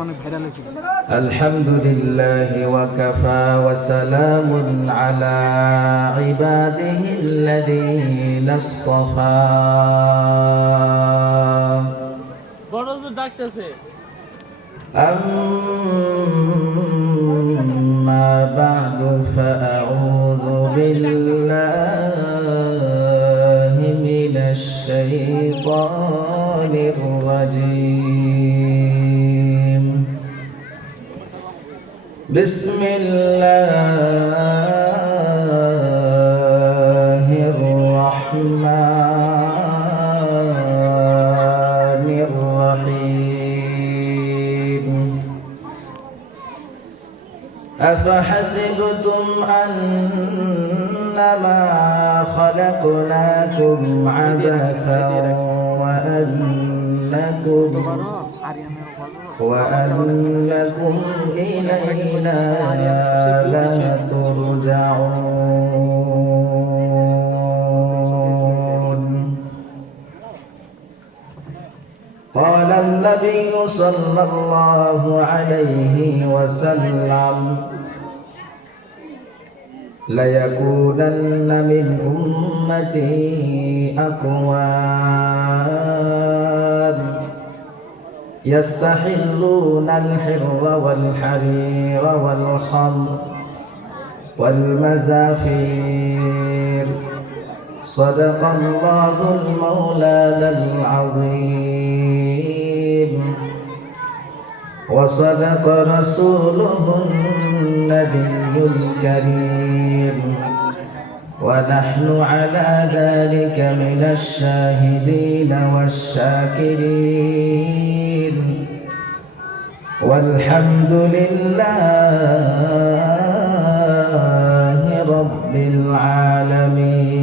الحمد لله وكفى وسلام على عباده الذين اصطفى أما بعد فأعوذ بالله من الشيطان الرجيم بسم الله الرحمن الرحيم أفحسبتم أنما خلقناكم عبثا وأنكم إلينا لا ترجعون قال النبي صلى الله عليه وسلم ليكونن من أمتي أقوام يستحلون الحر والحرير والخمر والمزافير صدق الله المولانا العظيم وصدق رسوله النبي الكريم ونحن على ذلك من الشاهدين والشاكرين والحمد لله رب العالمين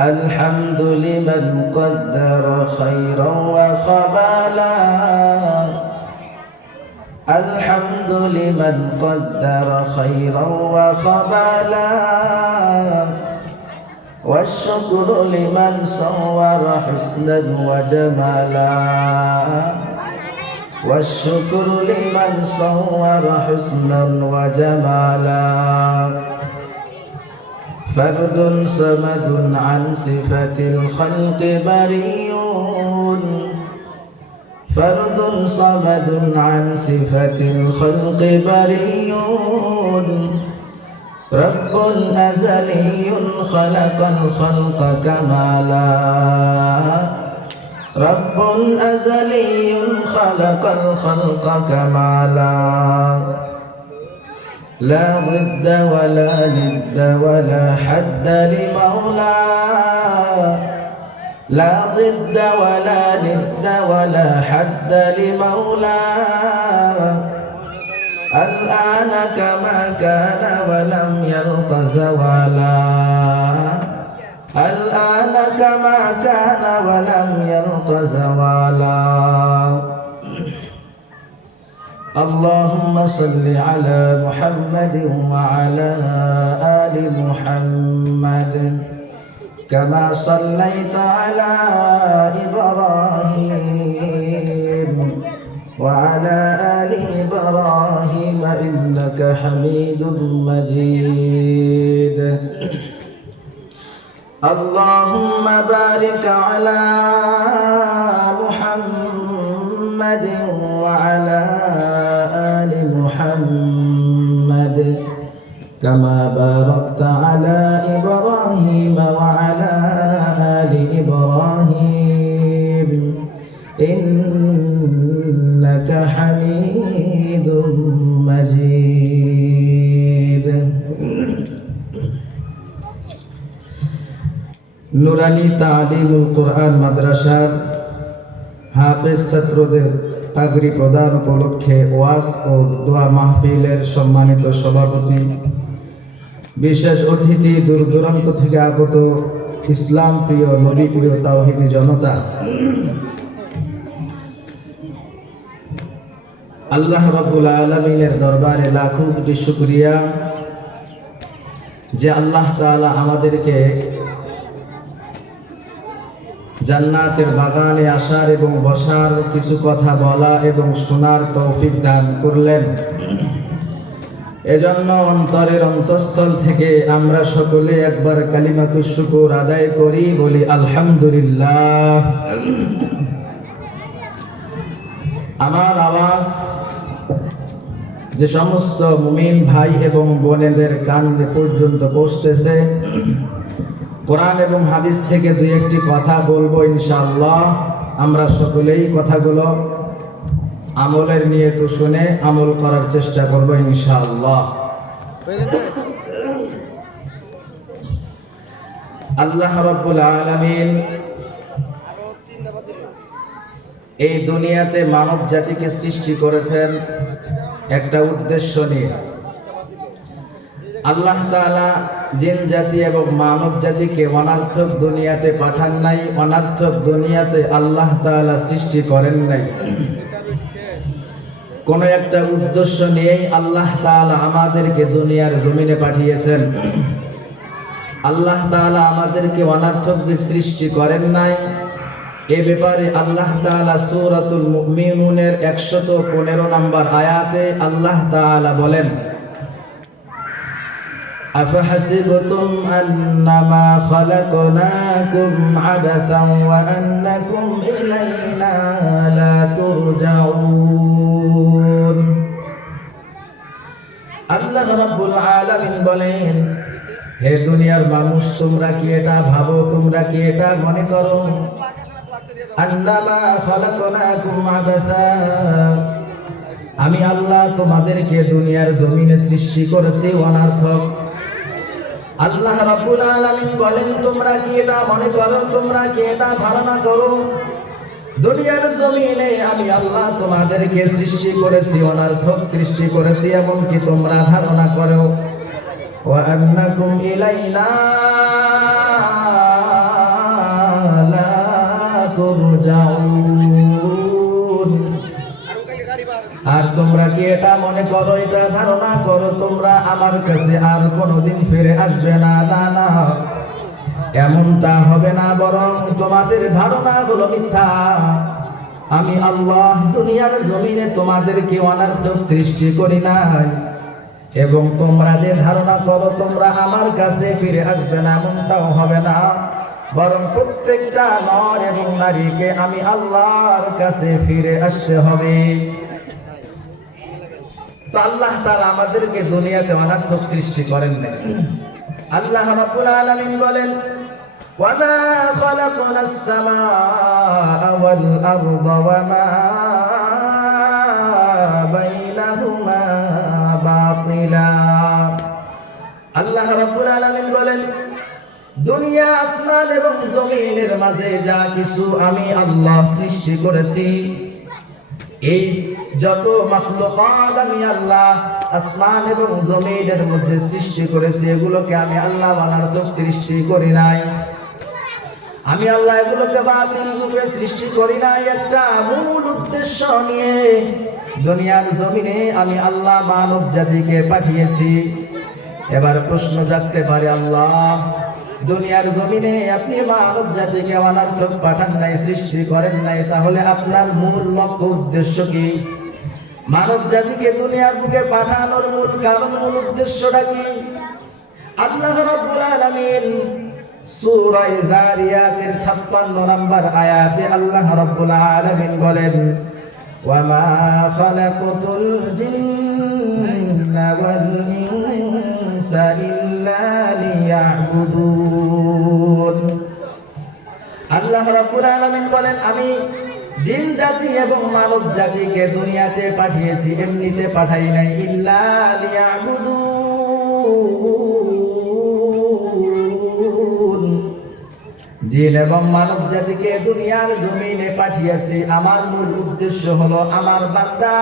الحمد لمن قدر خيرا وخبالا الحمد لمن قدر خيرا وخبالا والشكر لمن صور حسنا وجمالا والشكر لمن صور حسنا وجمالا فرد صمد عن صفة الخلق بريء فرد صمد عن صفة الخلق بريء رب أزلي خلق الخلق كمالا رب أزلي خلق الخلق كمالا لا ضد ولا ند ولا حد لمولاه لا ضد ولا ند ولا حد لمولاه الآن كما كان ولم يلق زوالا الآن كما كان ولم يلق زوالا اللهم صل على محمد وعلى آل محمد كما صليت على إبراهيم وعلى آل إبراهيم إنك حميد مجيد اللهم بارك على محمد وعلى آل محمد كما باركت على إبراهيم وعلى آل إبراهيم إنك حميد مجيد নুরানি তালিমুল কোরআন মাদ্রাসার হাফেজ ছাত্রদের পাগড়ি প্রদান উপলক্ষে ওয়াজ ও দোয়া মাহফিলের সম্মানিত সভাপতি বিশেষ অতিথি দূর দূরান্ত থেকে আগত ইসলাম প্রিয় নবী প্রিয় তাওহীদি জনতা আল্লাহ রাব্বুল আলামিনের দরবারে লাখো কোটি শুকরিয়া যে আল্লাহ তাআলা আমাদেরকে জান্নাতের বাগানে আসার এবং বসার, কিছু কথা বলা এবং শোনার তৌফিক দান করলেন। এজন্য অন্তরের অন্তঃস্থল থেকে আমরা সকলে একবার কালিমাতুশ শুকর আদায় করি, বলি আলহামদুলিল্লাহ। আমার আওয়াজ যে সমস্ত মুমিন ভাই এবং বোনেদের কান পর্যন্ত পৌঁছতেছে, কোরআন এবং হাদিস থেকে দুই একটি কথা বলবো ইনশাআল্লাহ। আমরা সকলেই কথাগুলো আমলের নিয়ে তো শুনে আমল করার চেষ্টা করবো ইনশাআল্লাহ। আল্লাহ রাব্বুল আলামিন এই দুনিয়াতে মানব জাতিকে সৃষ্টি করেছেন একটা উদ্দেশ্য নিয়ে। আল্লাহ তাআলা জিন জাতি এবং মানব জাতিকে অনার্থক দুনিয়াতে পাঠান নাই, অনার্থক দুনিয়াতে আল্লাহ তাআলা সৃষ্টি করেন নাই। কোন একটা উদ্দেশ্য নিয়েই আল্লাহ তাআলা আমাদেরকে দুনিয়ার জমিনে পাঠিয়েছেন। আল্লাহ তাআলা আমাদেরকে অনার্থক যে সৃষ্টি করেন নাই, এ ব্যাপারে আল্লাহ তাআলা সূরাতুল মুমিনুনের 115 নম্বর আয়াতে আল্লাহ তাআলা বলেন, আফাহাসিবতুম আন্নামা খালাকনাকুম আবাসান ওয়া আন্নাকুম ইলাইনা লা তুরজাউন। আল্লাহ রাব্বুল আলামিন বলেন, হে দুনিয়ার মানুষ, তোমরা কি এটা ভাবো, তোমরা কি এটা মনে করো, আন্নামা খালাকনাকুম আবাসা, আমি আল্লাহ তোমাদেরকে দুনিয়ার জমিনে সৃষ্টি করেছি অনার্থক। আল্লাহ রাব্বুল আলামিন বলেন, তোমরা কি এটা মনে করো, তোমরা কি এটা ধারণা করো, দুনিয়ার জমিনে আমি আল্লাহ তোমাদেরকে সৃষ্টি করেছি অনার্থক সৃষ্টি করেছি, এবং কি তোমরা ধারণা করো ওয়া আন্নাকুম ইলাইনা লা তুরজাউন। আর তোমরা কি এটা মনে করো, এটা ধারণা করো তোমরা আমার কাছে আর কোনোদিন ফিরে আসবে না? না না, এমনটা হবে না, বরং তোমাদের ধারণা হলো মিথ্যা। আমি আল্লাহ দুনিয়ার জমিনে তোমাদেরকে অনার্থক সৃষ্টি করি নাই, এবং তোমরা যে ধারণা করো তোমরা আমার কাছে ফিরে আসবে না, এমনটাও হবে না, বরং প্রত্যেকটা নর এবং নারীকে আমি আল্লাহর কাছে ফিরে আসতে হবে। তো আল্লাহ তাআলা আমাদেরকে দুনিয়াতে অনার্থক সৃষ্টি করেন না। আল্লাহ রাব্বুল আলামিন বলেন, ওয়া মা খালাকনাস সামাআ ওয়াল আরদা ওয়া মা বাইনাহুমা বাতিলা। আল্লাহ রাব্বুল আলামিন বলেন, দুনিয়া আসমান এবং জমিনের মাঝে যা কিছু আমি আল্লাহ সৃষ্টি করেছি, এই যত মাখলুকাত আমি আল্লাহ আসমান এবং জমিনের মধ্যে সৃষ্টি করেছি, এগুলোকে আমি আল্লাহ অনার্থক সৃষ্টি করি নাই। আমি আল্লাহ এগুলোকে বাতিল রূপে সৃষ্টি করি নাই। একটা মূল উদ্দেশ্য নিয়ে দুনিয়ার জমিনে আমি আল্লাহ মানব জাতিকে পাঠিয়েছি। এবার প্রশ্ন জাগতে পারে, আল্লাহ দুনিয়ার জমিনে আপনি মানব জাতিকে অনার্থক পাঠান নাই, সৃষ্টি করেন নাই, তাহলে আপনার মূল লক্ষ্য উদ্দেশ্য কি? মানব জাতিকে দুনিয়ার বুকে পাঠানোর মূল কারণ, মূল উদ্দেশ্যটা কি? আল্লাহ রাব্বুল আলামিন সূরা যারিয়াতের 56 নম্বর আয়াতে আল্লাহ রাব্বুল আলামিন বলেন, ওয়া মা খালাকতুল জিন্না ওয়াল ইনসা ইল্লা লিয়াবুদুন। আল্লাহ রাব্বুল আলামিন বলেন, আমি জিন জাতি এবং মানব জাতিকে দুনিয়াতে পাঠিয়েছি, এমনিতে পাঠাই নাই, ইল্লা লিয়াবুদুন। জিন এবং মানব জাতিকে দুনিয়ার জমিনে পাঠিয়েছি, আমার মূল উদ্দেশ্য হলো আমার বান্দা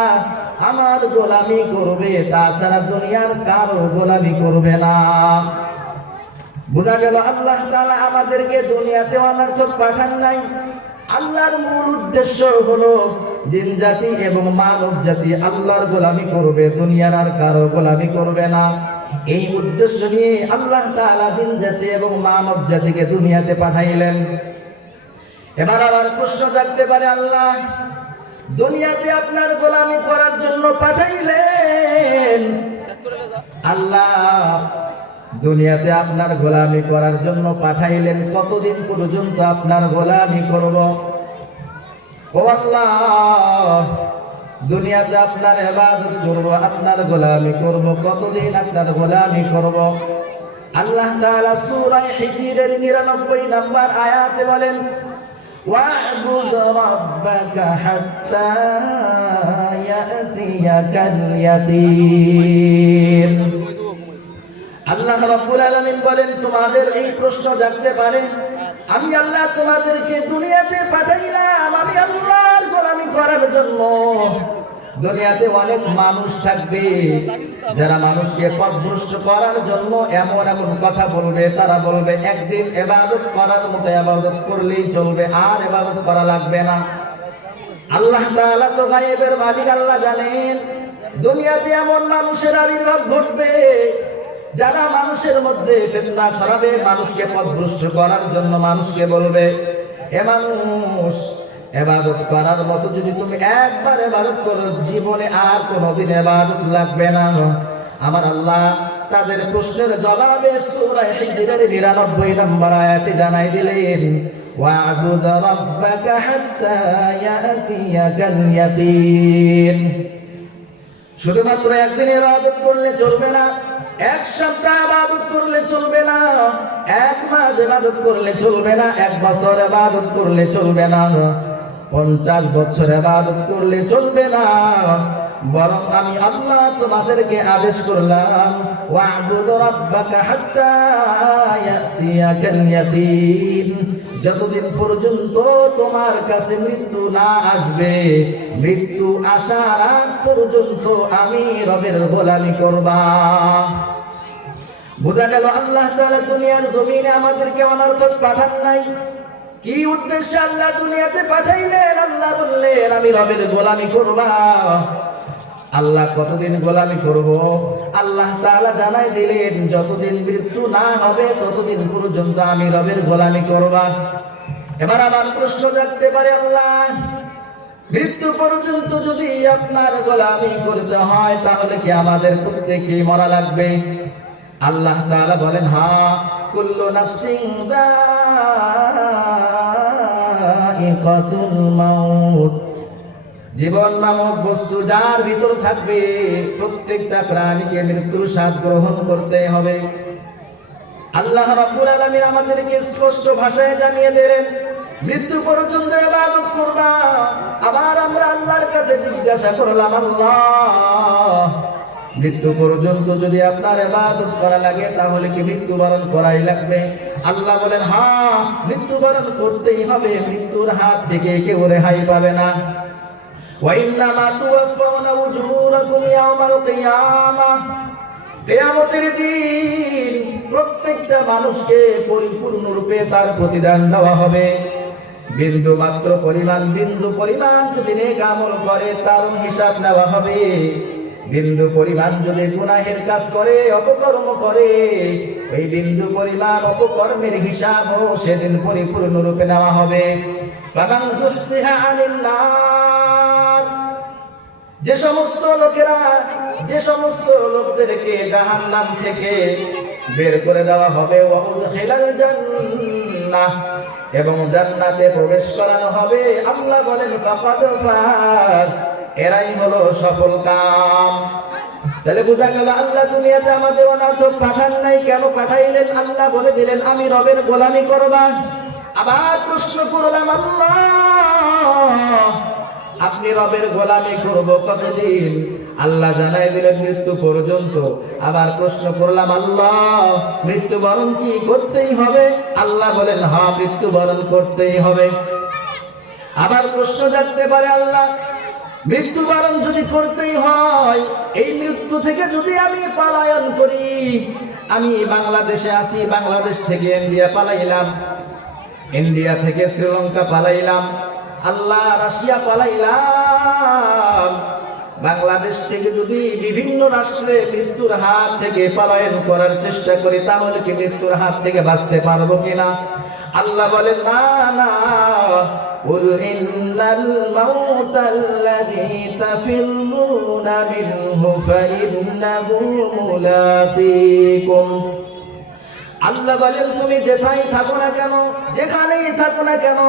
আমার গোলামি করবে, তাছাড়া দুনিয়ার কারো গোলামি করবে না। বোঝা গেল আল্লাহ তাআলা আমাদেরকে দুনিয়াতে অনার্থক পাঠান নাই। আল্লাহর মূল উদ্দেশ্য হলো জিন জাতি এবং মানব জাতি আল্লাহর গোলামি করবে, দুনিয়ার আর কারো গোলামি করবে না। এই উদ্দেশ্য নিয়ে আল্লাহ তাআলা জিন জাতি এবং মানব জাতিকে দুনিয়াতে পাঠাইলেন। এবার আবার প্রশ্ন জাগতে পারে, আল্লাহ দুনিয়াতে আপনার গোলামি করার জন্য পাঠাইলেন, আল্লাহ দুনিয়াতে আপনার গোলামি করার জন্য পাঠাইলেন, কতদিন পর্যন্ত আপনার গোলামি করব? ও আল্লাহ দুনিয়াতে আপনার ইবাদত করব, আপনার গোলামি করব, কতদিন আপনার গোলামি করব? আল্লাহ তাআলা সূরা হিজরের 99 নম্বর আয়াতে বলেন, ওয়া'বুদ রাব্বাকা হাত্তা ইয়াতিয়াকাল ইয়াকিন। আল্লাহ রাব্বুল আলামিন বলেন, তোমাদের এই প্রশ্ন জাগতে পারে, আমি আল্লাহ তোমাদেরকে দুনিয়াতে পাঠাইলাম আমি আল্লাহর গোলামি করার জন্য। দুনিয়াতে অনেক মানুষ থাকবে যারা মানুষকে পথভ্রষ্ট করার জন্য এমন এমন কথা বলবে, তারা বলবে একদিন ইবাদত করার মতো ইবাদত করলেই চলবে, আর ইবাদত করা লাগবে না। আল্লাহ তাআলা তো গায়েবের মালিক, আল্লাহ জানেন দুনিয়াতে এমন মানুষের আবির্ভাব ঘটবে যারা মানুষের মধ্যে ফিতনা ছড়াবে, মানুষকে পথভ্রষ্ট করার জন্য মানুষকে বলবে, এ মানুষ ইবাদত করার মতো যদি তুমি একবার ইবাদত করো, জীবনে আর কোনোদিন ইবাদত লাগবে না। আমার আল্লাহ তাদের প্রশ্নের জবাবে সূরা হিজরের 99 নম্বর আয়াতে জানাই দিলেন, ওয়া'বুদ রাব্বাকা হাত্তা ইয়াতিয়াকাল ইয়াকিন। শুধুমাত্র একদিন ইবাদত করলে চলবে না, এক সপ্তাহ ইবাদত করলে চলবে না, এক মাস ইবাদত করলে চলবে না, এক বছর ইবাদত করলে চলবে না, 50 বছর ইবাদত করলে চলবে না, বরং আমি আল্লাহ তোমাদেরকে আদেশ করলাম, ওয়া'বুদ রাব্বাকা হাত্তা ইয়াতিয়াকাল ইয়াকিন। যতদিন পর্যন্ত তোমার কাছে মৃত্যু না আসবে, মৃত্যু আসার আগ পর্যন্ত আমি রবের গোলামি করবা। বোঝা গেল আল্লাহ তাআলা দুনিয়ার জমিনে আমাদেরকে অনর্থক পাঠান নাই। কি উদ্দেশ্যে আল্লাহ দুনিয়াতে পাঠাইলেন? আল্লাহ বললেন আমি রবের গোলামি করবা। আল্লাহ কতদিন গোলামি করব? আল্লাহ তাআলা জানাই দিলেন, যতদিন মৃত্যু না হবে ততদিন পর্যন্ত আমি রবের গোলামি করবা। এবার আমার প্রশ্ন জাগতে পারে, আল্লাহ মৃত্যু পর্যন্ত যদি আপনার গোলামি করতে হয় তাহলে কি আমাদের প্রত্যেককে মরা লাগবে? আল্লাহ তাআলা বলেন, হ্যাঁ, কুল্লু নাফসিন যায়িকাতুল মাউত। জীবন নামক বস্তু যার ভিতর থাকবে, প্রত্যেকটা প্রাণীকে মৃত্যুর স্বাদ গ্রহণ করতে হবে। আল্লাহ রাব্বুল আলামিন আমাদেরকে স্পষ্ট ভাষায় জানিয়ে দিলেন, মৃত্যু পর্যন্ত ইবাদত করবা। আবার আমরা আল্লাহর কাছে জিজ্ঞাসা করলাম, আল্লাহ মৃত্যু পর্যন্ত যদি আপনার ইবাদত করা লাগে তাহলে কি মৃত্যুবরণ করাই লাগবে? আল্লাহ বলেন, হ্যাঁ, মৃত্যুবরণ করতেই হবে, মৃত্যুর হাত থেকে কেউ রেহাই পাবে না। وَإِنَّمَا تُوَفَّوْنَ أُجُورَكُمْ يَوْمَ الْقِيَامَةِ। কিয়ামতের দিন প্রত্যেকটা মানুষকে পরিপূর্ণরূপে তার প্রতিদান দেওয়া হবে। বিন্দু মাত্র পরিমাণ, বিন্দু পরিমাণ যদি নেক আমল করে তার হিসাব নেওয়া হবে। বিন্দু পরিমাণ যদি গুনাহের কাজ করে, অপকর্ম করে, এই বিন্দু পরিমাণ অপকর্মের হিসাবও সেদিন পরিপূর্ণরূপে নেওয়া হবে। ফামান যুহসিহা আনিন নার। যে সমস্ত লোকেরা, যে সমস্ত লোকদেরকে জাহান্নাম থেকে বের করে দেওয়া হবে, ওয়া উদখিলাল জান্নাহ, এবং জান্নাতে প্রবেশ করানো হবে, আল্লাহ বলেন ফাকাদ ফাজ, এরাই হলো সফল কাম। তাহলে বোঝা গেল আল্লাহ দুনিয়াতে আমাদের অনার্থক পাঠান নাই। কেন পাঠাইলেন? আল্লাহ বলে দিলেন আমি রবের গোলামি করবা। আবার প্রশ্ন করলাম, আল্লাহ আপনি রবের গোলামি করব কতদিন? আল্লাহ জানাই দিলেন মৃত্যু পর্যন্ত। আবার প্রশ্ন করলাম, আল্লাহ মৃত্যুবরণ কি করতেই হবে? আল্লাহ বলেন, হ্যাঁ, মৃত্যুবরণ করতেই হবে। আবার প্রশ্ন জাগতে পারে, আল্লাহ মৃত্যুবরণ যদি করতেই হয়, এই মৃত্যু থেকে যদি আমি পলায়ন করি, আমি বাংলাদেশে আছি, বাংলাদেশ থেকে ইন্ডিয়া পালাইলাম, ইন্ডিয়া থেকে শ্রীলঙ্কা পালাইলাম, আল্লাহ রাশিয়া পালাইলাম, বাংলাদেশ থেকে যদি বিভিন্ন রাষ্ট্রে মৃত্যুর হাত থেকে পলায়ন করার চেষ্টা করি তাহলে কি মৃত্যুর হাত থেকে বাঁচতে পারবো কিনা? আল্লাহ বলেন না না, কুল ইন্নাল মাউতাল্লাযী তাফিররুনা মিনহু ফাইন্নাহু মুলাকীকুম। আল্লাহ বলেন তুমি যেখানেই থাকো না কেন, যেখানেই থাকো না কেন,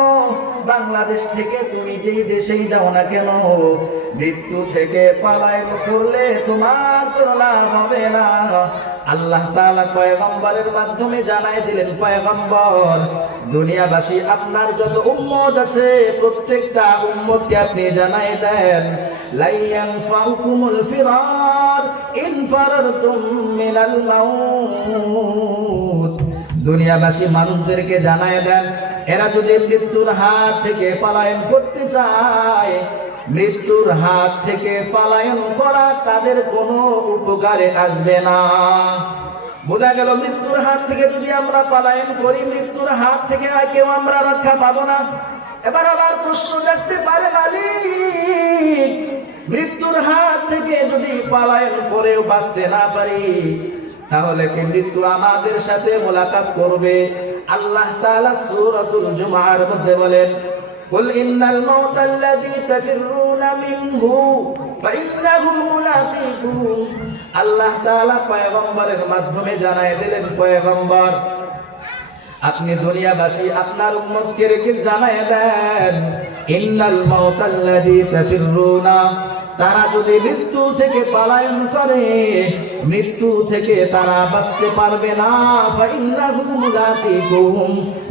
বাংলাদেশ থেকে তুমি যেই দেশেই যাও না কেন, মৃত্যু থেকে পলায়ন করলে তোমার কোনো লাভ হবে না। আল্লাহ তাআলা পয়গম্বরের মাধ্যমে জানাই দিলেন, পয়গম্বর দুনিয়াবাসী আপনার যত উম্মত আছে প্রত্যেকটা উম্মতকে আপনি জানাই দেন, লা ইয়ানফাউকুমুল ফিরার ইন ফারারতুম মিনাল মাউত। দুনিয়াবাসী মানুষদেরকে জানায় দেন, এরা যদি মৃত্যুর হাত থেকে পলায়ন করতে চায়, মৃত্যুর হাত থেকে পলায়ন করা তাদের কোনো উপকারে আসবে না। বোঝা গেল, মৃত্যুর হাত থেকে যদি আমরা পলায়ন করি, মৃত্যুর হাত থেকে আর কেউ আমরা রক্ষা পাবো না। এবার আবার প্রশ্ন জাগতে পারে, মালিক মৃত্যুর হাত থেকে যদি পলায়ন করেও বাঁচতে না পারি, তাহলে কি মৃত্যু আমাদের সাথে মোলাকাত করবে? আল্লাহ তাআলা সূরাতুল জুমার মধ্যে বলেন, কুল ইন্নাল মাউতাল্লাযী তাফিররুনা মিনহু ফাইন্নাহু মুলাকীকুম। আল্লাহ তাআলা পয়গম্বরের মাধ্যমে জানায় দিলেন, পয়গম্বর আপনি দুনিয়াবাসী আপনার উম্মতকে রেখে জানায় দেন, ইন্নাল মাউতাল্লাযী তাফিররুনা, তারা যদি মৃত্যু থেকে পলায়ন করে, মৃত্যু থেকে তারা বাঁচতে পারবে না। ফাইন্নাহু মুলাকীকুম,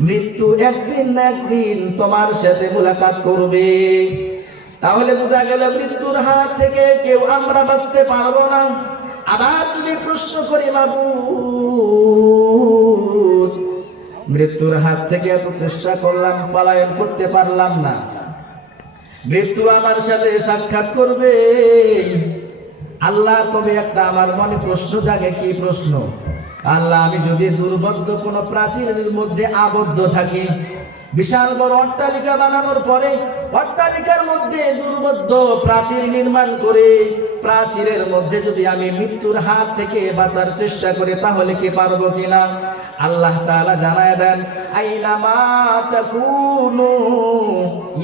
মৃত্যু একদিন না একদিন তোমার সাথে মুলাকাত করবে। তাহলে বোঝা গেল মৃত্যুর হাত থেকে কেউ আমরা বাঁচতে পারবো না। আবার যদি প্রশ্ন করি, মাবুদ মৃত্যুর হাত থেকে এত চেষ্টা করলাম, পলায়ন করতে পারলাম না, মৃত্যু আমার সাথে সাক্ষাৎ করবে। আল্লাহ তবে একটা আমার মনে প্রশ্ন জাগে, কি প্রশ্ন? আল্লাহ আমি যদি দুর্বোধ্য কোনো প্রাচীরের মধ্যে আবদ্ধ থাকি, বিশাল বড় অট্টালিকা বানানোর পরে অট্টালিকার মধ্যে দুর্বোধ্য প্রাচীর নির্মাণ করে প্রাচীরের মধ্যে যদি আমি মৃত্যুর হাত থেকে বাঁচার চেষ্টা করি, তাহলে কি পারবো কিনা? আল্লাহ তাআলা জানায় দেন, আইনামা তাকুনু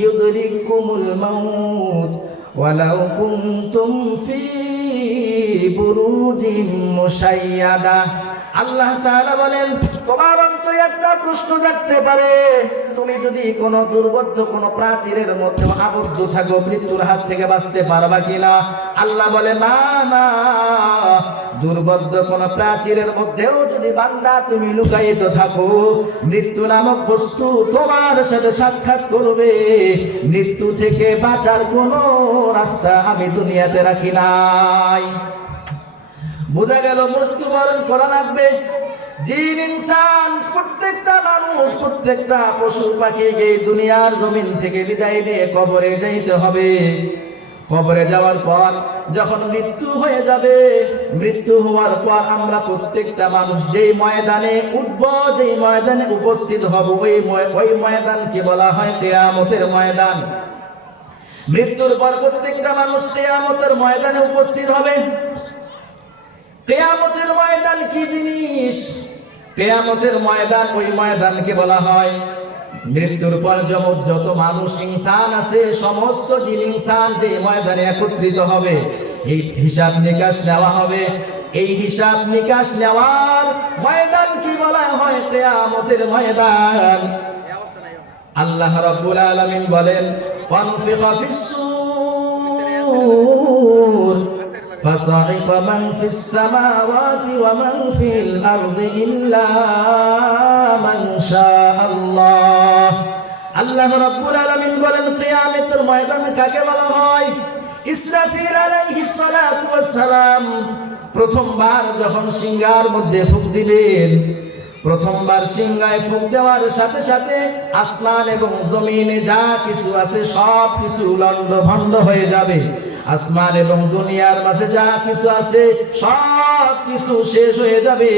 ইউদরিকুমুল মাউত ওয়ালাউ কুনতুম ফি বুরুজিম মুশাইয়াদা। আল্লাহ তাআলা বলেন, তোমার অন্তরে একটা প্রশ্ন জাগতে পারে, তুমি যদি কোনো দুর্বোধ্য কোনো প্রাচীরের মধ্যে আবদ্ধ থাকো, মৃত্যুর হাত থেকে বাঁচতে পারবা কিনা? আল্লাহ বলে, না না, দুর্বোধ্য কোনো প্রাচীরের মধ্যেও যদি বান্দা তুমি লুকায়িত থাকো, মৃত্যু নামক বস্তু তোমার সাথে সাক্ষাৎ করবে। মৃত্যু থেকে বাঁচার কোনো রাস্তা আমি দুনিয়াতে রাখি নাই। বোঝা গেল মৃত্যুবরণ করা লাগবে। জিন ইনসান প্রত্যেকটা মানুষ, প্রত্যেকটা পশু পাখিকে দুনিয়ার জমিন থেকে বিদায় নিয়ে কবরে যাইতে হবে। কবরে যাওয়ার পর যখন মৃত্যু হয়ে যাবে, মৃত্যু হওয়ার পর আমরা প্রত্যেকটা মানুষ যেই ময়দানে উঠব, যেই ময়দানে উপস্থিত হব, ওই ময়দানকে বলা হয় কিয়ামতের ময়দান। মৃত্যুর পর প্রত্যেকটা মানুষ কিয়ামতের ময়দানে উপস্থিত হবে। কিয়ামতের ময়দান কি জিনিস? কিয়ামতের ময়দান ওই ময়দানকে বলা হয়, মৃত্যুর পর যত মানুষ ইনসান আছে, সমস্ত জিন ইনসান যে ময়দানে একত্রিত হবে, এই হিসাব নিকাশ নেওয়া হবে। এই হিসাব নিকাশ নেওয়ার ময়দান কি বলা হয়? কিয়ামতের ময়দান। আল্লাহ রাব্বুল আলামিন বলেন, ফানফিখা ফিস-সূর فصعق من في السماوات ومن في الأرض إلا من شاء الله। আল্লাহ রাব্বুল আলামিন বলেন, কিয়ামতের ময়দান কাকে বলা হয়? ইসরাফিল আলাইহিস সালাতু ওয়াস সালাম প্রথমবার যখন সিংহার মধ্যে ফুঁক দিবেন, প্রথমবার সিংহায় ফুঁক দেওয়ার সাথে সাথে আসমান এবং জমিনে যা কিছু আছে সব কিছু লণ্ডভণ্ড হয়ে যাবে। আসমান এবং দুনিয়ার মাঝে যা কিছু আছে সব কিছু শেষ হয়ে যাবে।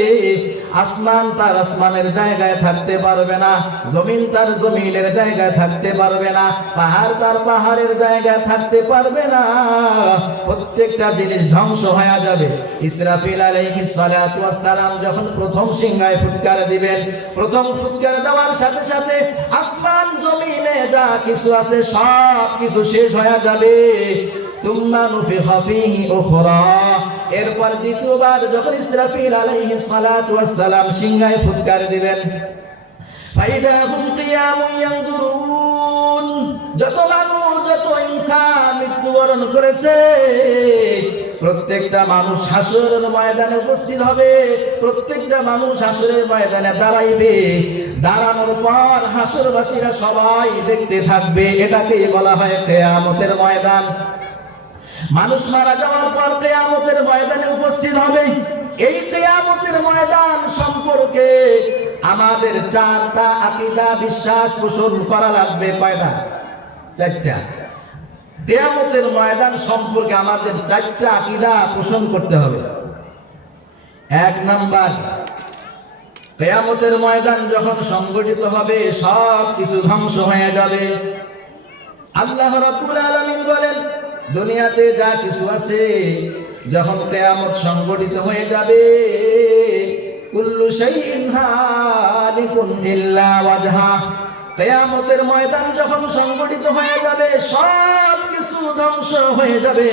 আসমান তার আসমানের জায়গায় থাকতে পারবে না, জমিন তার জমিনের জায়গায় থাকতে পারবে না, পাহাড় তার পাহাড়ের জায়গায় থাকতে পারবে না। প্রত্যেকটা জিনিস ধ্বংস হয়ে যাবে। ইসরাফিল আলাইহিস সালাতু ওয়াস সালাম যখন প্রথম সিংহায় ফুৎকার দিবেন, প্রথম ফুৎকার দেওয়ার সাথে সাথে আসমান জমিনে যা কিছু আছে সব কিছু শেষ হয়ে যাবে। সুম্মা নুফিখা ফীহি উখরা, এরপর দ্বিতীয়বার যখন ইসরাফিল আলাইহিস সালাতু ওয়াস সালাম সিংহায় ফুৎকার দিবেন, ফাইদা হুম কিয়ামুন ইয়ানজুরুন, যত মানুষ যত ইনসান মৃত্যুবরণ করেছে প্রত্যেকটা মানুষ হাসরের ময়দানে উপস্থিত হবে। প্রত্যেকটা মানুষ হাসরের ময়দানে দাঁড়াইবে। দাঁড়ানোর পর হাসরবাসীরা সবাই দেখতে থাকবে। এটাকেই বলা হয় কিয়ামতের ময়দান। মানুষ মারা যাওয়ার পর কিয়ামতের ময়দানে উপস্থিত হবে। এই কিয়ামতের ময়দান সম্পর্কে আমাদের চারটা আকীদা বিশ্বাস পোষণ করা লাগবে। কয়টা? চারটা। কিয়ামতের ময়দান সম্পর্কে আমাদের চারটা আকীদা পোষণ করতে হবে। এক নাম্বার, কিয়ামতের ময়দান যখন সংগঠিত হবে সব কিছু ধ্বংস হয়ে যাবে। আল্লাহ রাব্বুল আলামিন বলেন, দুনিয়াতে যা কিছু আছে যখন কিয়ামত সংগঠিত হয়ে যাবে, কুল্লু শাইইন হালিকুন ইল্লা ওয়াজহা, কিয়ামতের ময়দান যখন সংগঠিত হয়ে যাবে সব কিছু ধ্বংস হয়ে যাবে।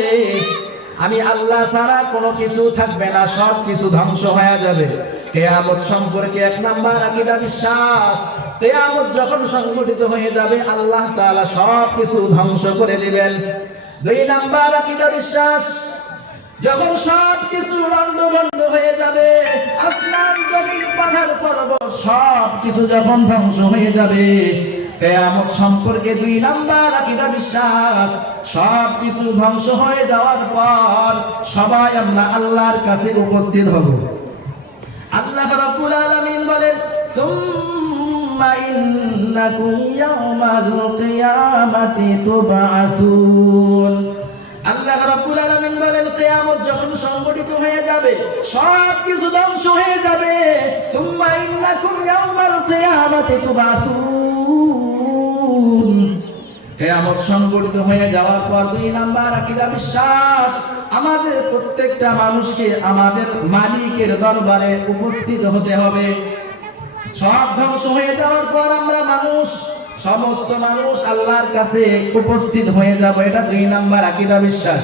আমি আল্লাহ ছাড়া কোনো কিছু থাকবে না, সব কিছু ধ্বংস হয়ে যাবে। কিয়ামত সম্পর্কে এক নাম্বার আকীদা বিশ্বাস, কিয়ামত যখন সংগঠিত হয়ে যাবে আল্লাহ তাআলা সব কিছু ধ্বংস করে দিবেন। দুই নাম্বার আকীদা বিশ্বাস, যখন সব কিছু লন্ডভন্ড হয়ে যাবে, আসমান জমিন পাহাড় পর্বত সব কিছু যখন ধ্বংস হয়ে যাবে, কিয়ামত সম্পর্কে দুই নাম্বার আকীদা বিশ্বাস, সব কিছু ধ্বংস হয়ে যাওয়ার পর সবাই আমরা আল্লাহর কাছে উপস্থিত হব। আল্লাহ রাব্বুল আলামিন বলেন, সুম্মা ইন্নাকুম ইয়াওমাল কিয়ামাতি তুবআসুন। আল্লাহ রাব্বুল আলামিন বলেন, কিয়ামত যখন সংগঠিত হয়ে যাবে সব কিছু ধ্বংস হয়ে যাবে। সুম্মা ইন্নাকুম ইয়াওমাল কিয়ামাতি তুবআসুন, কিয়ামত সংগঠিত হয়ে যাওয়ার পর দুই নাম্বার আকীদা বিশ্বাস, আমাদের প্রত্যেকটা মানুষকে আমাদের মালিকের দরবারে উপস্থিত হতে হবে। সব ধ্বংস হয়ে যাওয়ার পর আমরা মানুষ, সমস্ত মানুষ আল্লাহর কাছে উপস্থিত হয়ে যাব। এটা দুই নাম্বার আকীদা বিশ্বাস।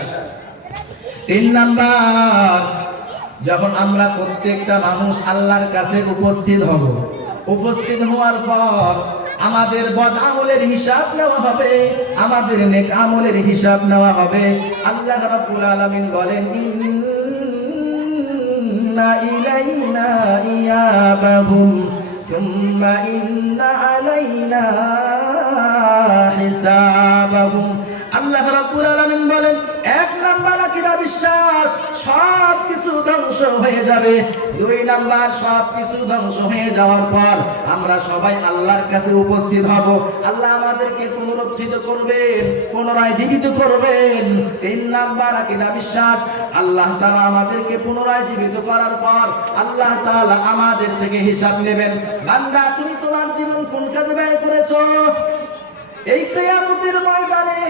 তিন নাম্বার, যখন আমরা প্রত্যেকটা মানুষ আল্লাহর কাছে উপস্থিত হব, উপস্থিত হওয়ার পর আমাদের বদ আমলের হিসাব নেওয়া হবে, আমাদের নেক আমলের হিসাব নেওয়া হবে। আল্লাহ রাব্বুল আলামিন বলেন, ইন্না ইলাইনা ইয়াবাহুম সুম্মা ইন্না আলাইনা হিসাবাহুম। আল্লাহ রাব্বুল আলামিন বলেন, এক নাম্বার আকীদা বিশ্বাস, সব কিছু ধ্বংস হয়ে যাবে। দুই নাম্বার, সব কিছু ধ্বংস হয়ে যাওয়ার পর আমরা সবাই আল্লাহর কাছে উপস্থিত হব। আল্লাহ আমাদেরকে পুনরুত্থিত করবেন, পুনরায় জীবিত করবেন। তিন নাম্বার আকীদা বিশ্বাস, আল্লাহ তাআলা আমাদেরকে পুনরায় জীবিত করার পর আল্লাহ তাআলা আমাদের থেকে হিসাব নেবেন। বান্দা, তুমি তোমার জীবন কোন কাজে ব্যয় করেছো? এই কিয়ামতের ময়দানে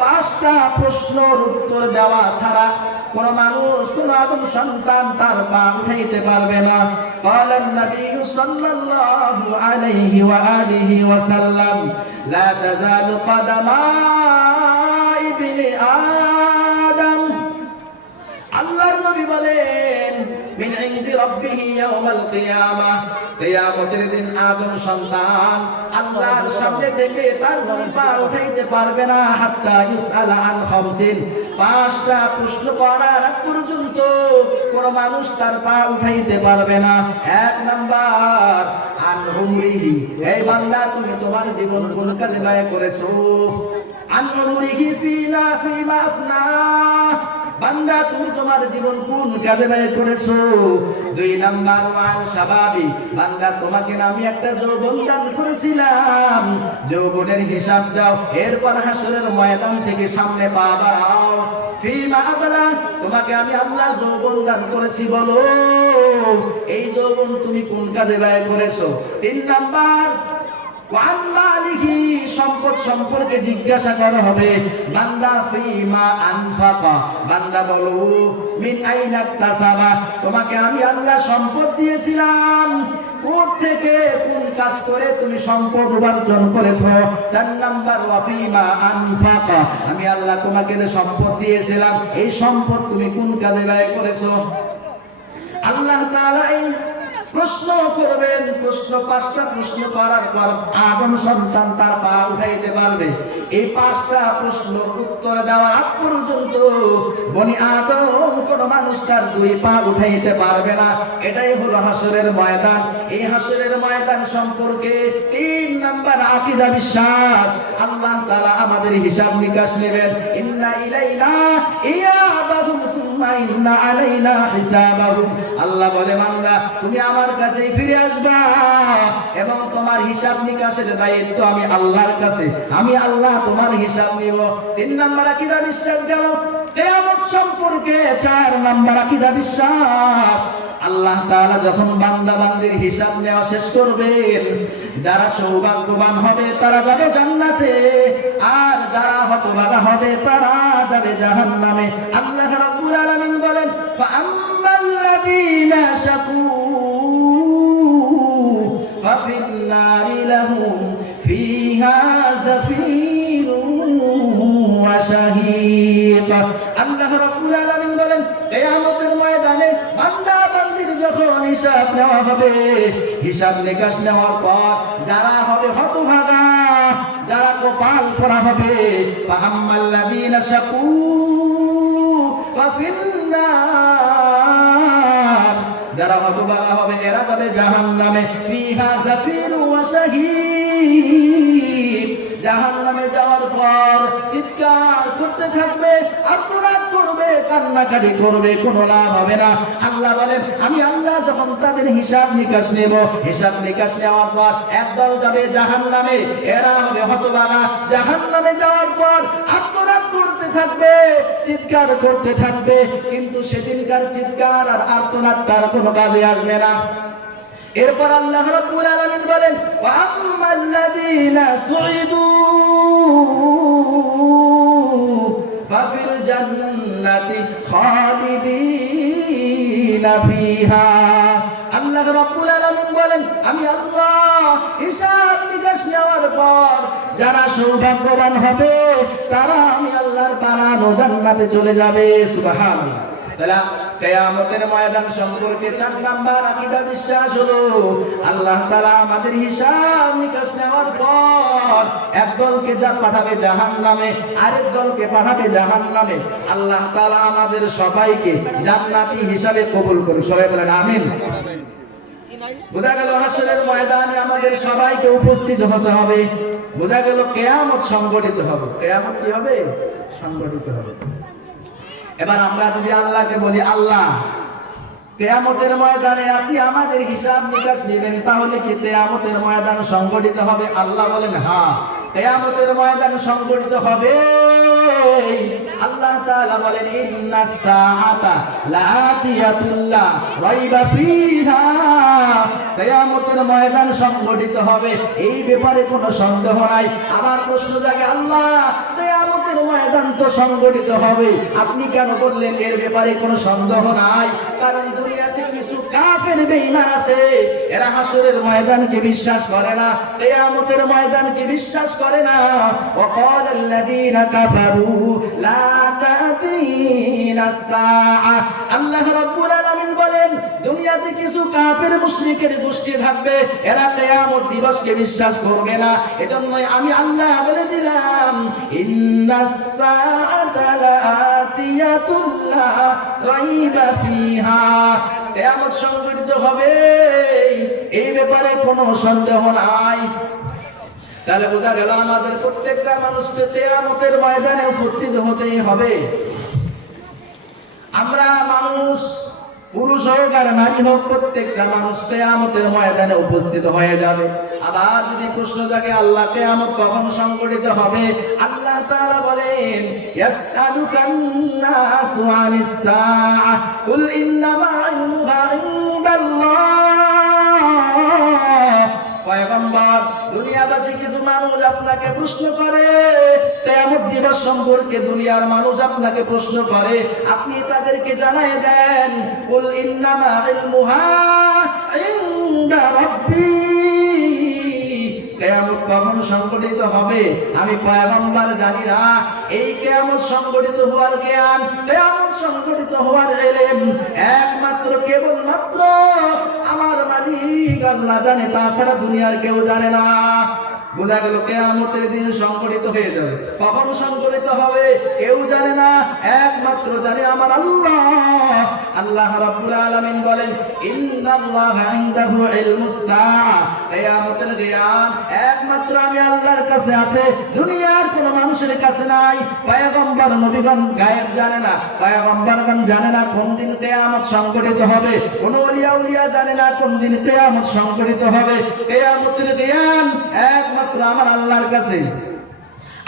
পাঁচটা প্রশ্নের উত্তর দেওয়া ছাড়া কোন মানুষ, কোন আদম সন্তান তার পা উঠাইতে পারবে না। ক্বালান নবী সাল্লাল্লাহু আলাইহি ওয়া আলিহি ওয়া সাল্লাম, লা তাযালু কদামা ইবনি আদম। আল্লাহর নবী বলেন, মিন ইনদি রাব্বিহি ইয়াওমাল কিয়ামাহ, কিয়ামতের দিন আদম সন্তান আল্লাহর সামনে থেকে তার পা উঠাইতে পারবে না, হাত্তা ইউসআলা আন খামসিন, পাঁচটা প্রশ্ন করার আগ পর্যন্ত কোন মানুষ তার পা উঠাইতে পারবে না। এক নাম্বার, আন উমরিহি, এই বান্দা তুমি তোমার জীবন কোন কাজে ব্যয় করেছো? আন উমরিহি ফিমা আফনা, বান্দা তুমি তোমার জীবন কোন কাজে ব্যয় করেছো? 2 নাম্বার ওয়ান শাবাবি, বান্দা তোমাকে না আমি একটা যৌবন দান করেছিলাম, যৌবনের হিসাব দাও। এরপর হাসরের ময়দান থেকে সামনে পা বাড়াও। ফিমা আবলা, তোমাকে আমি আল্লাহ যৌবন দান করেছি, বলো এই যৌবন তুমি কোন কাজে ব্যয় করেছো? 3 নাম্বার ওয়ান মালিহি, সম্পদ সম্পর্কে জিজ্ঞাসা করা হবে। বান্দা ফিমা আনফাকা, বান্দা বলো মিন আইনা তাসাবা, তোমাকে আমি আল্লাহ সম্পদ দিয়েছিলাম, কোথা থেকে কোন কাজ করে তুমি সম্পদ উপার্জন করেছো? 4 নাম্বার ওয়া ফিমা আনফাকা, আমি আল্লাহ তোমাকে যে সম্পদ দিয়েছিলাম এই সম্পদ তুমি কোন কাজে ব্যয় করেছো? আল্লাহ তাআলা এই প্রশ্ন করবেন। প্রশ্ন 5টা প্রশ্ন করার পর আদম সন্তান তার পা উঠাইতে পারবে। এই 5টা প্রশ্নের উত্তর দেওয়ার আগ পর্যন্ত বনি আদম কোন মানুষ তার 2 পা উঠাইতে পারবে না। এটাই হলো হাসরের ময়দান। এই হাসরের ময়দান সম্পর্কে 3 নাম্বার আকীদা বিশ্বাস। আল্লাহ তাআলা আমাদের হিসাব নিকাশ নেবেন। ইন্না ইলাইনা ইয়াবাহুম সুম্মা ইন্না আলাইনা হিসাবাহুম। আল্লাহ বলে বান্দা তুমি আমার কাছেই ফিরে আসবা এবং তোমার হিসাব নিকাশের দায়িত্ব আমি আল্লাহর কাছে, আমি আল্লাহ তোমার হিসাব নিব। 3 নাম্বার আকীদা বিশ্বাস গেল। কিয়ামত সম্পর্কে 4 নাম্বার আকীদা বিশ্বাস। আল্লাহ তাআলা যখন বান্দা বান্দির হিসাব নেওয়া শেষ করবেন, যারা সৌভাগ্যবান হবে তারা যাবে জান্নাতে, আর যারা হতভাগা হবে তারা যাবে জাহান্নামে। আল্লাহ রাব্বুল আলামিন বলেন ফাআম্মাল্লাযীনা শাকু ফাফিন নারি লাহুম ফিহা যাফিরুন ওয়া শাহীক। আল্লাহ রাব্বুল আলামিন বলেন কিয়ামতের ময়দানে বান্দা বান্দির যখন হিসাব নেওয়া হবে, হিসাব নিকাশ নেওয়ার পর যারা হবে হতভাগা, যারা কপাল পোড়া হবে, ফাআম্মাল্লাযীনা শাকু ফাফিন নার, যারা হতভাগা হবে এরা যাবে জাহান্নামে। ফিহা যাফিরু ওয়া শাহীক, জাহান্নামে যাওয়ার পর চিৎকার করতে থাকবে, আর্তনাদ করবে, কান্নাকাটি করবে, কোনো লাভ হবে না। আল্লাহ বলেন আমি আল্লাহ যখন তাদের হিসাব নিকাশ নেব, হিসাব নিকাশ নেওয়ার পর একদল যাবে জাহান্নামে, এরা হবে হতভাগা। জাহান্নামে যাওয়ার পর আর্তনাদ করতে থাকবে, চিৎকার করতে থাকবে, কিন্তু সেদিনকার চিৎকার আর আর্তনাদ তার কোনো কাজে আসবে না। এরপর আল্লাহ রাব্বুল আলামিন বলেন ওয়া আম্মাল্লাযীনা সুইদু ফাফিল জান্নাতি খালিদিনা ফিহা। আল্লাহ রাব্বুল আলামিন বলেন আমি আল্লাহ হিসাব নিকাশ নেওয়ার পর যারা সৌভাগ্যবান হবে তারা আমি আল্লাহর বানানো জান্নাতে চলে যাবে। সুবহানাল্লাহ। তাহলে কিয়ামতের ময়দান সম্পর্কে 4 নাম্বার আকীদা বিশ্বাস হলো আল্লাহ তাআলা আমাদের হিসাব নিকাশ নেওয়ার পর একদলকে যা পাঠাবে জাহান্নামে, আরেক দলকে পাঠাবে জাহান্নামে। আল্লাহ তাআলা আমাদের সবাইকে জান্নাতি হিসাবে কবুল করুন। সবাই বলেন আমিন। বোঝা গেল হাসরের ময়দানে আমাদের সবাইকে উপস্থিত হতে হবে। বোঝা গেল কিয়ামত সংগঠিত হবে। কিয়ামত কি হবে? সংগঠিত হবে। এবার আমরা যদি আল্লাহকে বলি আল্লাহ কিয়ামতের ময়দানে আপনি আমাদের হিসাব নিকাশ নেবেন, তাহলে কি কিয়ামতের ময়দান সংগঠিত হবে? আল্লাহ বলেন হ্যাঁ, কিয়ামতের ময়দান সংগঠিত হবে। আল্লাহ তাআলা বলেন ইন্নাস সাআতা লাআতিয়াতুন লা রাইবা ফিহা, কিয়ামতের ময়দান সংগঠিত হবে, এই ব্যাপারে কোনো সন্দেহ নাই। আবার প্রশ্ন জাগে আল্লাহ কিয়ামতের ময়দান তো সংগঠিত হবে, আপনি কেন বললেন এর ব্যাপারে কোনো সন্দেহ নাই? কারণ দুনিয়াতে কিছু কাফের বেঈমান আছে, এরা হাসরের ময়দানকে বিশ্বাস করে না, কিয়ামতের ময়দানকে বিশ্বাস করে না। ওয়াকাল আল্লাযীনা কাফারু লা তা'তিনাস সাআ। আল্লাহ রাব্বুল আলামিন বলেন দুনিয়াতে কিছু কাফের মুশরিকের গোষ্ঠী থাকবে, এরা কিয়ামত দিবসকে বিশ্বাস করবে না। এজন্যই আমি আল্লাহ বলে দিলাম ইন্নাস সাআতা লাআতিয়াতুন লা রাইবা ফিহা, কিয়ামত সংঘটিত হবে, এই ব্যাপারে কোনো সন্দেহ নাই। তাহলে বোঝা গেল আমাদের প্রত্যেকটা মানুষকে কিয়ামতের ময়দানে উপস্থিত হতেই হবে। আমরা মানুষ, পুরুষ হোক আর নারী হোক, প্রত্যেকটা মানুষ কিয়ামতের ময়দানে উপস্থিত হয়ে যাবে। আবার যদি প্রশ্ন থাকে আল্লাহ কিয়ামত কখন সংঘটিত হবে, আল্লাহ তাআলা বলেন ইয়াসআলুকান নাসু আনিস সাআহ কুল ইন্নামা ইলমুহা ইনদাল্লাহ। পয়গম্বর, দুনিয়াবাসী কিছু মানুষ আপনাকে প্রশ্ন করে কিয়ামত দিবস সম্পর্কে, দুনিয়ার মানুষ আপনাকে প্রশ্ন করে, আপনি তাদেরকে জানায় দেন কুল ইন্নামা ইলমুহা ইনদা রাব্বি। কিয়ামত কখন সংঘটিত হবে আমি পয়গম্বর জানি না। এই কিয়ামত সংঘটিত হওয়ার জ্ঞান, কিয়ামত সংঘটিত হওয়ার ইলম একমাত্র কেবলমাত্র আমার মালিক আল্লাহ জানে, তাছাড়া দুনিয়ার কেউ জানে না। বোঝা গেল কিয়ামতের দিন সংঘটিত হয়ে যাবে। কখন সংঘটিত হবে কেউ জানে না, একমাত্র জানে আমার আল্লাহ। আল্লাহ রাব্বুল আলামিন বলেন ইন্নাল্লাহা ইনদাহু ইলমুস সাআহ, কিয়ামতের জ্ঞান একমাত্র আমি আল্লাহর কাছে আছে, দুনিয়ার কোনো মানুষের কাছে নাই। পয়গম্বর নবীগণ গায়েব জানে না, পয়গম্বরগণ জানে না কোন দিন কিয়ামত সংঘটিত হবে, কোন ওলিয়া উলিয়া জানে না কোন দিন কিয়ামত সংঘটিত হবে। কিয়ামতের জ্ঞান একমাত্র আমার আল্লাহর কাছে।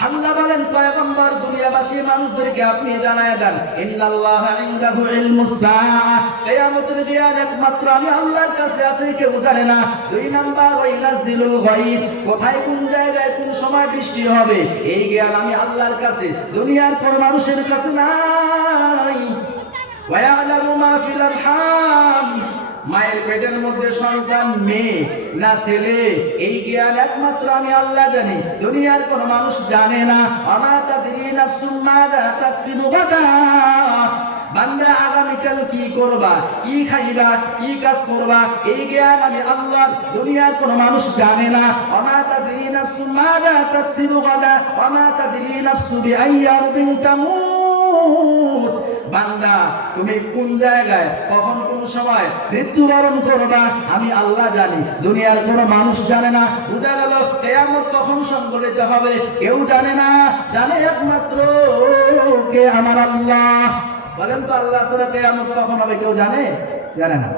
আল্লাহ বলেন পয়গম্বর দুনিয়াবাসী মানুষদেরকে আপনি জানায় দেন ইন্নাল্লাহা ইনদাহু ইলমুস সাআহ, কিয়ামতের জ্ঞান একমাত্র আমি আল্লাহর কাছে আছে, কেউ জানে না। দুই নাম্বার ওয়াইনাজিলুল গায়ব, কোথায় কোন জায়গায় কোন সময় বৃষ্টি হবে এই জ্ঞান আমি আল্লাহর কাছে, দুনিয়ার কোনো মানুষের কাছে নাই। ওয়া ইয়ালামু মা ফিল আরহাম, মায়ের পেটের মধ্যে সন্তান মেয়ে না ছেলে এই জ্ঞান একমাত্র আমি আল্লাহ জানি, দুনিয়ার কোন মানুষ জানে না। আমা তাদরি নাফসুম মাযা তাকসিবু গাদা, বান্দা আগামীকাল কি করবা, কি খাইবা, কি কাজ করবা এই জ্ঞান আমি আল্লাহ, দুনিয়ার কোন মানুষ জানে না। আমা তাদরি নাফসুম মাযা তাকসিবু গাদা আমা তাদরি নাফসু বিআইয়ি আরদিন তামুত, বান্দা তুমি কোন জায়গায় কখন কোন সময় মৃত্যুবরণ করবা আমি আল্লাহ জানি, দুনিয়ার কোনো মানুষ জানে না। বুঝা গেল কিয়ামত কখন সংঘটিত হবে কেউ জানে না, জানে একমাত্র কে আমার আল্লাহ। বলেন তো আল্লাহ ছাড়া কিয়ামত কখন হবে কেউ জানে? জানে না।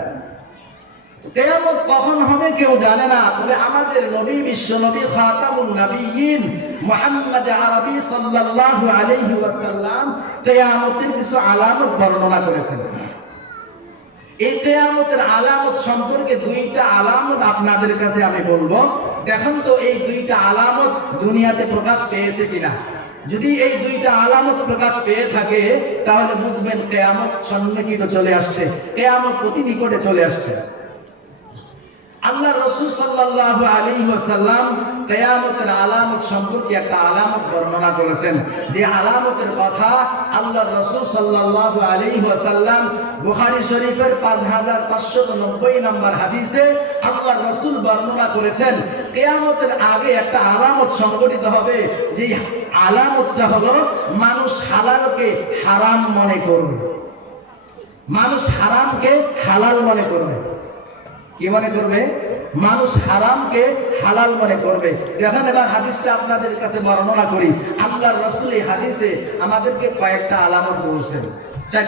কিয়ামত কখন হবে কেউ জানে না, তবে আমাদের নবী, বিশ্ব নবী, খাতামুন নবিয়্যিন মুহাম্মদ আরবি সাল্লাল্লাহু আলাইহি ওয়াসাল্লাম কিয়ামতের কিছু আলামত বর্ণনা করেছেন। এই কিয়ামতের আলামত সম্পর্কে দুইটা আলামত আপনাদের কাছে আমি বলবো, দেখুন তো এই দুইটা আলামত দুনিয়াতে প্রকাশ পেয়েছে কিনা। যদি এই দুইটা আলামত প্রকাশ পেয়ে থাকে তাহলে বুঝবেন কিয়ামত সন্নিকটে চলে আসছে, কিয়ামত অতি নিকটে চলে আসছে। আল্লাহ রাসূল সাল্লাল্লাহু আলাইহি ওয়াসাল্লাম কিয়ামতের আলামত সম্পর্কে একটা আলামত বর্ণনা করেছেন, যে আলামতের কথা আল্লাহ রাসূল সাল্লাল্লাহু আলাইহি ওয়াসাল্লাম বুখারী শরীফের 5590 নম্বর হাদিসে আল্লাহ রাসূল বর্ণনা করেছেন কিয়ামতের আগে একটা আলামত সংঘটিত হবে, যে আলামতটা হলো মানুষ হালালকে হারাম মনে করবে, মানুষ হারামকে হালাল মনে করবে। কি মনে করবে? মানুষ হারামকে হালাল মনে করবে। দেখেন এবার হাদিসটা আপনাদের কাছে বর্ণনা করি। আল্লাহর রাসূল এই হাদিসে আমাদেরকে কয়েকটা আলামত বলছেন।